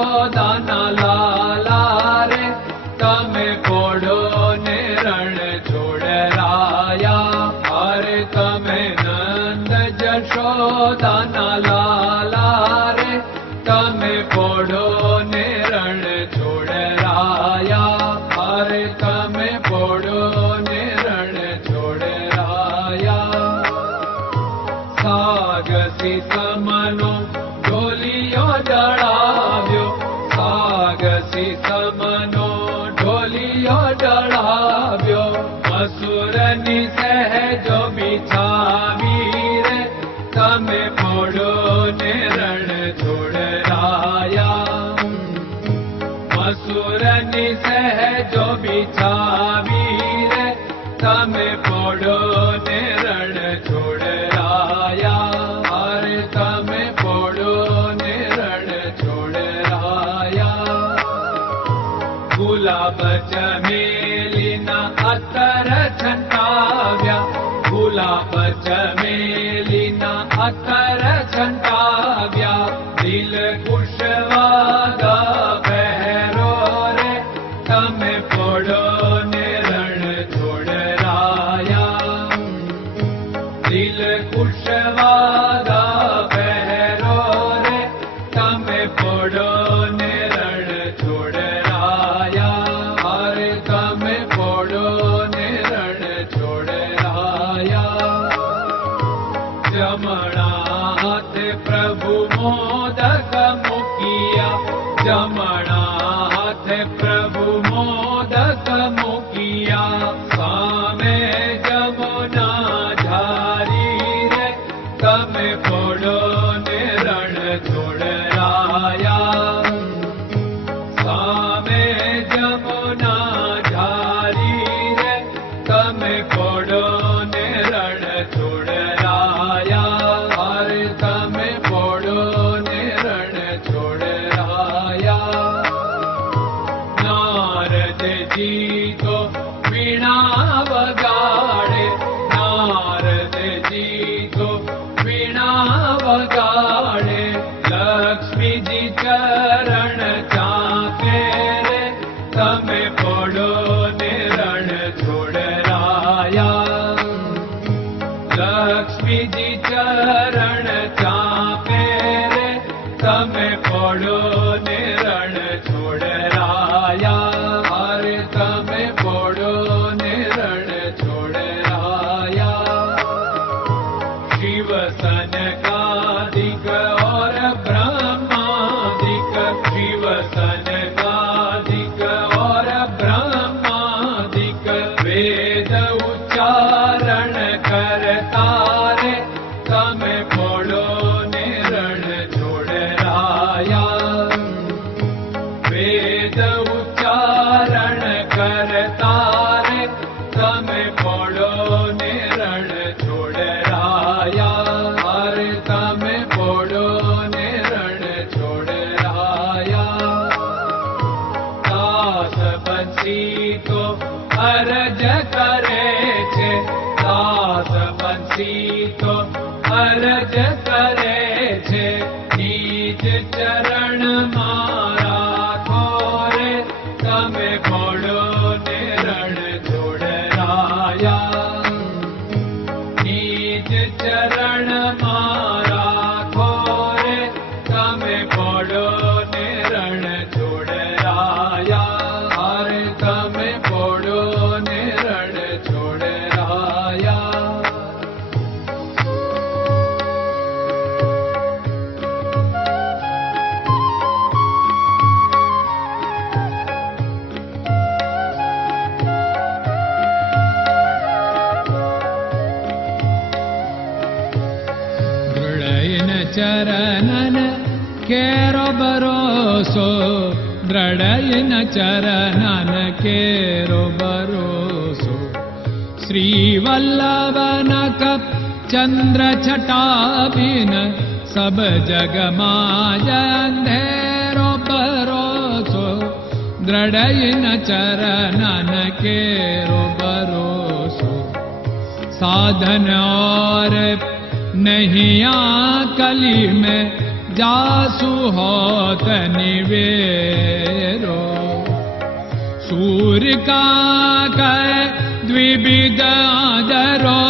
જશોદાના લાલા રે તમે પોડો ને રણ છોડરાયા. અરે તમે નંદ જશોદાના લાલા રે તમે પોડો ને રણ છોડરાયા. અરે તમે પોડો ને રણ છોડરાયા. સાગસી સમનો ઢોલિયો ડળાવ્યો, સાગસી સમનો ઢોલિયો ડળાવ્યો. મસૂરની સહેજો બિછાવી રે તમે પોડો ને રણ છોડરાયા. મસૂરની સહેજો બિછાવી રે તમે પોડો ને રણ છોડરાયા. અરે તમે પોડો ને રણ છોડરાયા. ગુલાબ ચમેલીના અત્તર છંટાવ્યા, ગુલાબ ચમેલીના અત્તર છંટાવ્યા. દિલ કુશવાદા પહેરો રે તમે પોડો ને રણ છોડરાયા. દિલ કુશવાદા પહેરો રે તમે પોડો ને રણ છોડરાયા. અરે તમે પોડો ને રણ છોડરાયા. જમણા હાથે પ્રભુ મોદક મૂકિયા, જમણા હાથે પ્રભુ મોદક મૂકિયા. સામે જમુના ઝારી રે તમે પોડો ને રણ છોડરાયા. સામે જમુના ઝારી રે તમે પોડો ને રણ છોડરાયા. અરે તમે પોડો ને રણ છોડરાયા. નારદજી તો વીણા વગાડે, નારદજી તો વીણા વગાડે. લક્ષ્મીજી ચરણ ચાકે રે તમે પોડો ને રણ છોડરાયા. લક્ષ્મીજી ચરણ ચાપે રે તમે પોડો ને રણ છોડરાયા. અરે તમે પોડો ને રણ છોડરાયા. શિવ સનકાદિક और ब्रह्मादिक, शिव सनकादिक और ब्रह्मादिक. वेद उच्चारण करता रे તમે પોડો ને રણ છોડરાયા. વેદ ઉચ્ચારણ કરતા રે તમે પોડો ને રણ છોડરાયા. અરે તમે પોડો ને રણ છોડરાયા. દાસ બંસી તો અરજ કરે છે, દાસ બંસી તો અરજ કરે છે. નીચ ચરણ મારા ખોરે તમે પોડો ને રણ છોડરાયા. નીચ ચરણ મારા ખોરે તમે પોડો ને રણ છોડરાયા. અરે તમે પોડો ને રણ છોડરાયા. ચરણન કેરો ભરોસો, દ્રઢયન ચરણન કેરો ભરોસો. શ્રી વલ્લભન કપ ચંદ્ર છટાબિન સબ જગમાં અંધેરો ભરોસો. દ્રઢયન ચરણન કેરો ભરોસો. साधन और नहीं कली में जासु होत निवेरो। सूर्य का कै द्विविध आदरो,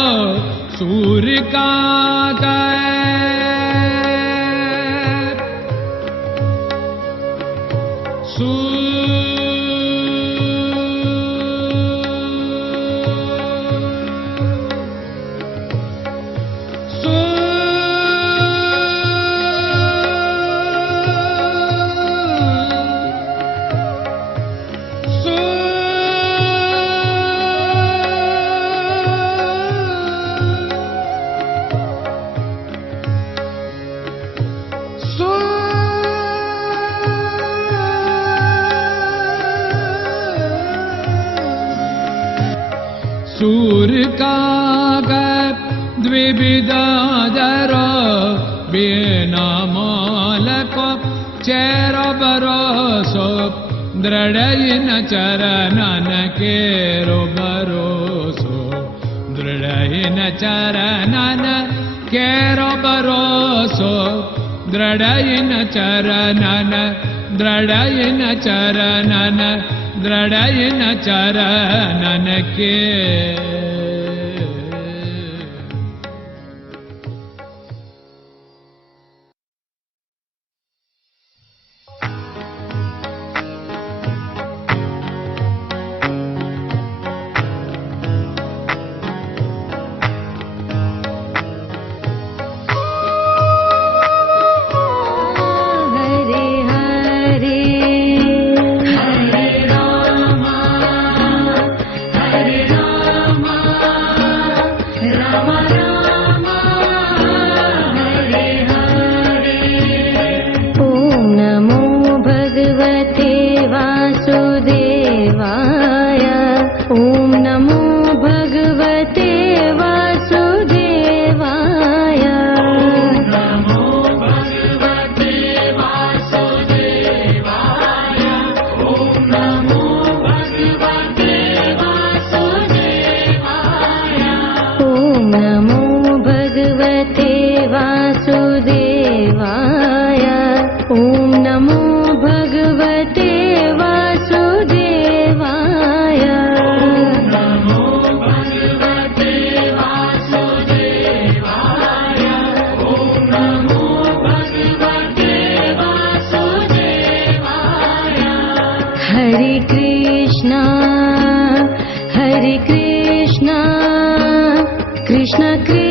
सूर्य का सूर्य का द्विविधादरो, बिना मोल को चेर भरोसो, दृढ़ चरणन केरो भरोसो, दृढ़ चरणन केरो भरोसो, दृढ़ चरणन, दृढ़ चरणन, दृढ़ चरणन के। Krishna Krishna